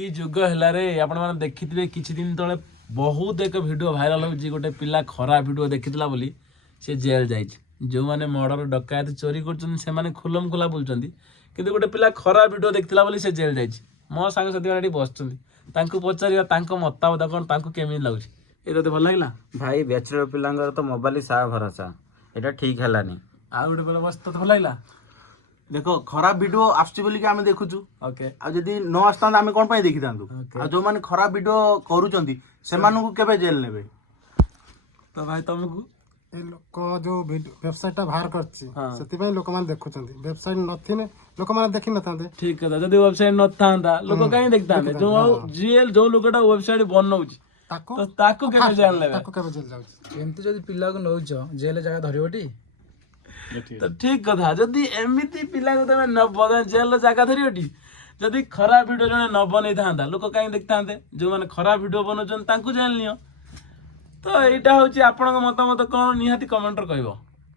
कि जुग है आपण मैंने देखिथे किछि दिन तले बहुत एक वीडियो भाइराल हो गोटे पिला खराब वीडियो देखिथिला बोली से जेल जाइछ जो माने मर्डर डकायत चोरी करछन से माने खुलम खुला बोलछंती किंतु गोटे पिला खराब वीडियो देखिथिला बोली से जेल जाइछ मो सांग साथी माने बसछंती तांको पचारिया तांको मतामत कोन तांको केमि लागुछ ए तते भल लागला भाई बैचलर पिलांगर तो मोबाइल सा भरोसा एटा ठीक हलानी आ गोटे बेला बस तते भल लागला देखो खराब वीडियो आसुची बोली आमे देखुछु ओके आ जदी न आस्तांत आमे कोन पई देखितांतु आ जो माने खराब वीडियो करूचंती सेमानु को केबे जेल नेबे तो भाई तुमको ए लोक जो वेबसाइट टा बाहर करछि सेति पई लोक मान देखुचंती वेबसाइट नथिने लोक मान देखि नथांते ठीक है जदी वेबसाइट न थांदा लोक काई देखतांते जो जेल जो लोकटा वेबसाइट बनौछि ताको तो ताको केबे जेल नेबे ताको केबे जेल जाउछि एमती जदि पिला को नौच जेल जगह धरिबटी तो ठीक कथा जदि एमिति पिला को तमे न बदन जेल जगह धरियोटी जदि खराब वीडियो जने न बनै थांदा लोक काई देखतांते जो माने खराब वीडियो बनौछन तांको जेल नियो तो एटा होची आपनक मतामत कोन निहाती कमेंट रे कहबो।